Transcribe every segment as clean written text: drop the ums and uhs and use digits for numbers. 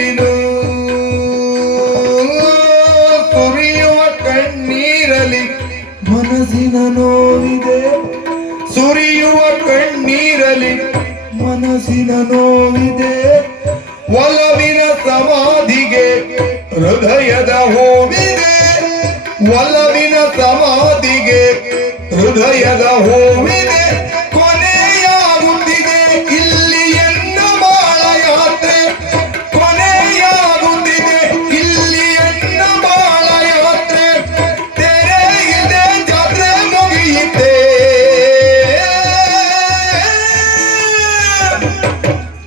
ಕಣ್ಣೀರಲಿನು ಸುರಿಯುವ ಕಣ್ಣೀರಲಿ ಮನಸ್ಸಿನ ನೋವಿದೆ ಸುರಿಯುವ ಕಣ್ಣೀರಲಿ ಮನಸ್ಸಿನ ನೋವಿದೆ ಒಲವಿನ ಸಮಾಧಿಗೆ ಹೃದಯದ ಹೋವಿದೆ ಒಲವಿನ ಸಮಾಧಿಗೆ ಹೃದಯದ ಹೋವಿದೆ ಕೊನೆಯಾಗುತ್ತಿದೆ ಇಲ್ಲಿ ಎನ್ನ ಬಾಳ ಯಾತ್ರೆ ಕೊನೆಯಾಗುತ್ತಿದೆ ಇಲ್ಲಿ ಎನ್ನ ಬಾಳ ಯಾತ್ರೆ ತೆರೆ ಇದೆ ಜಾತ್ರೆ ಮುಗಿಯಿತೆ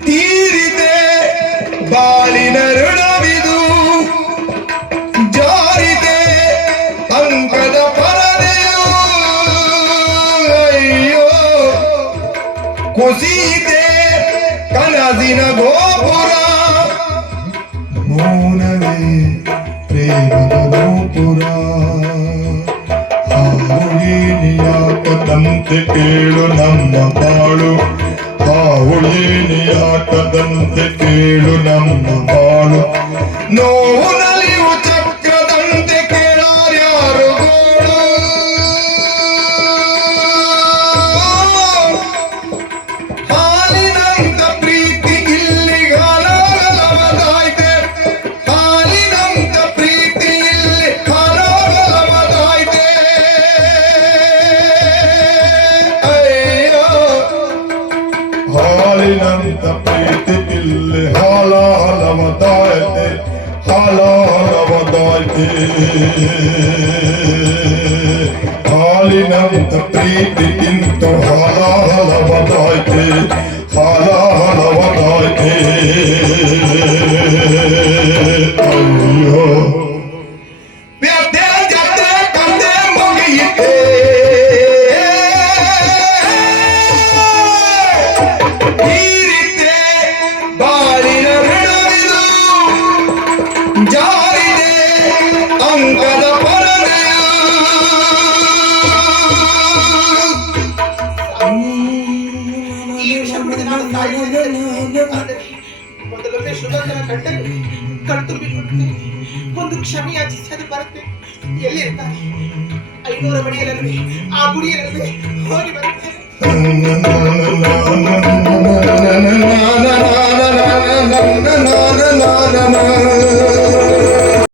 ತೀರಿದೆ ಬಾಳಿನ ಋಣವಿದು ಜಾರಿದೆ ಅಂಕದ ಪರದೆಯು ಅಯ್ಯೋ ಕುಸಿಯಿದೆ ಕನಸಿನ ಗೋಪುರ ಮೌನವೇ ಪ್ರೇಮದ ಗೋಪುರ ಹಾವುಳೇನಿಯಾಟದಂತೆ ಕೇಳು ನಮ್ಮ ಬಾಳು ಹಾವುಳೇನಿಯಾಟದಂತೆ ಕೇಳು ನಮ್ಮ ಬಾಳು ನೋವು ನಲಿವು ಚಕ್ರದಂತೆ ಕೇಳಾರ್ಯಾರು ಗೋಳು ಹಾಲಿನಂತ ಪ್ರೀತಿ ಇಲ್ಲಿ ಹಾಲಾಗಲವದಾಯ್ತೆ ಹಾಲಿನಂತ ಪ್ರೀತಿ ಇಲ್ಲಿ ಹಾಲಾಗಲವದಾಯ್ತೆ ಅಯ್ಯೋ ಹಾಲಿನಂತ ಪ್ರೀತಿ ಇಲ್ಲಿ ಹಾಲಾಗಲವದಾಯ್ತೆ ಹಾಲಾಗಲವದಾಯ್ತೆ ಹಾಲಿನಂತ ಪ್ರೀತಿ ಇಂತು ಹಾಲಾಗಲವದಾಯ್ತೆ ಹಾಲಾಗಲವದಾಯ್ತೆ ಅಯ್ಯೋ ವ್ಯಥೆ ಜಾತ್ರೆ ಕಥೆ ಮುಗಿಯಿತೆ ತೀರಿದೆ ಬಾಳಿನ ಋಣವಿದು ಜಾರಿದೆ ಅಂಕದ ಪರದೆಯು ಈ ಕ್ಷಣದಲ್ಲಿ ನಾನು ಸಾಯುವುದಿಲ್ಲ. ಆದರೆ ಮೊದಲೊಮ್ಮೆ ಸುಧಾಕರ ಕಂಡರೆ ಕಣ್ತುಂಬಿಕೊಳ್ಳುತ್ತೇನೆ. ಒಂದು ಕ್ಷಮೆಯಾಚಿಸಿ ಅದು ಬರುತ್ತೆ. ಎಲ್ಲಿರ್ತಾರೆ? 500 ಮಡಿಯಲ್ಲವೇ ಆ ಗುಡಿಯಲ್ಲವೇ ಹೋಗಿ ಬರುತ್ತೇನೆ.